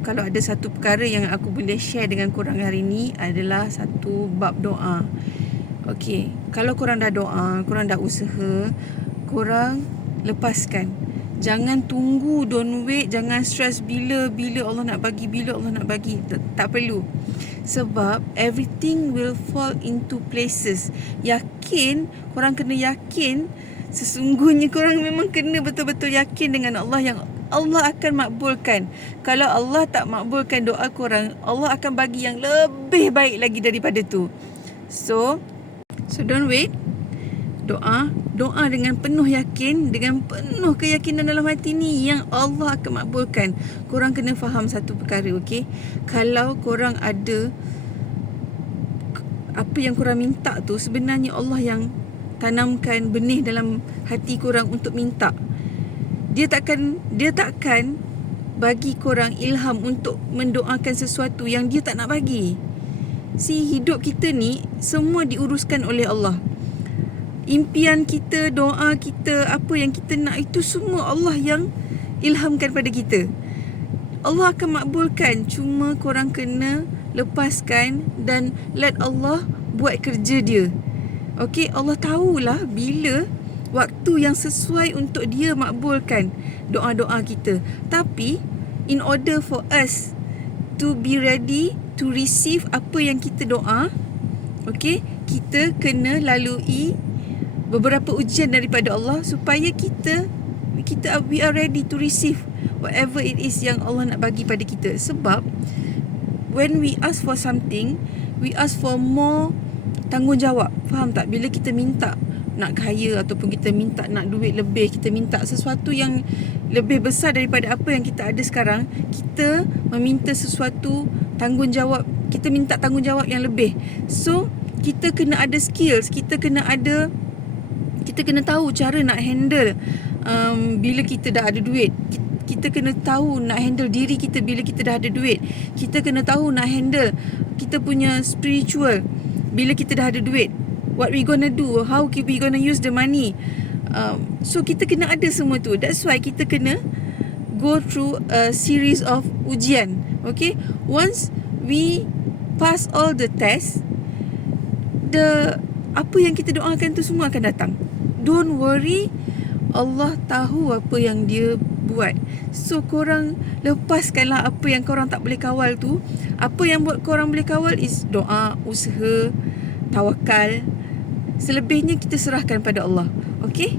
Kalau ada satu perkara yang aku boleh share dengan korang hari ni adalah satu bab doa. Okay, kalau korang dah doa, korang dah usaha, korang lepaskan. Jangan tunggu, don't wait, jangan stress bila Allah nak bagi, tak perlu. Sebab everything will fall into places. Korang kena yakin, sesungguhnya korang memang kena betul-betul yakin dengan Allah yang Allah akan makbulkan. Kalau Allah tak makbulkan doa korang, Allah akan bagi yang lebih baik lagi daripada tu. So don't wait. Doa dengan penuh yakin, dengan penuh keyakinan dalam hati ni yang Allah akan makbulkan. Korang kena faham satu perkara, okey? Kalau korang ada apa yang korang minta tu, sebenarnya Allah yang tanamkan benih dalam hati korang untuk minta. Dia takkan bagi korang ilham untuk mendoakan sesuatu yang dia tak nak bagi. Hidup kita ni semua diuruskan oleh Allah. Impian kita, doa kita, apa yang kita nak, itu semua Allah yang ilhamkan pada kita. Allah akan makbulkan, cuma korang kena lepaskan dan let Allah buat kerja dia. Okey, Allah tahulah bila waktu yang sesuai untuk dia makbulkan doa-doa kita. Tapi in order for us to be ready to receive apa yang kita doa, okey, kita kena lalui beberapa ujian daripada Allah supaya kita we are ready to receive whatever it is yang Allah nak bagi pada kita. Sebab when we ask for something, we ask for more tanggungjawab. Faham tak? Bila kita minta nak kaya ataupun kita minta nak duit lebih, kita minta sesuatu yang lebih besar daripada apa yang kita ada sekarang, kita meminta sesuatu tanggungjawab, kita minta tanggungjawab yang lebih. So kita kena ada skills, kita kena tahu cara nak handle bila kita dah ada duit. Kita kena tahu nak handle diri kita bila kita dah ada duit. Kita kena tahu nak handle kita punya spiritual bila kita dah ada duit. What we gonna do, how we gonna use the money. So kita kena ada semua tu. That's why kita kena go through a series of ujian. Okay, once we pass all the tests, apa yang kita doakan tu semua akan datang. Don't worry, Allah tahu apa yang dia buat. So korang lepaskanlah apa yang korang tak boleh kawal tu. Apa yang buat korang boleh kawal is doa, usaha, tawakal. Selebihnya kita serahkan pada Allah. Okay?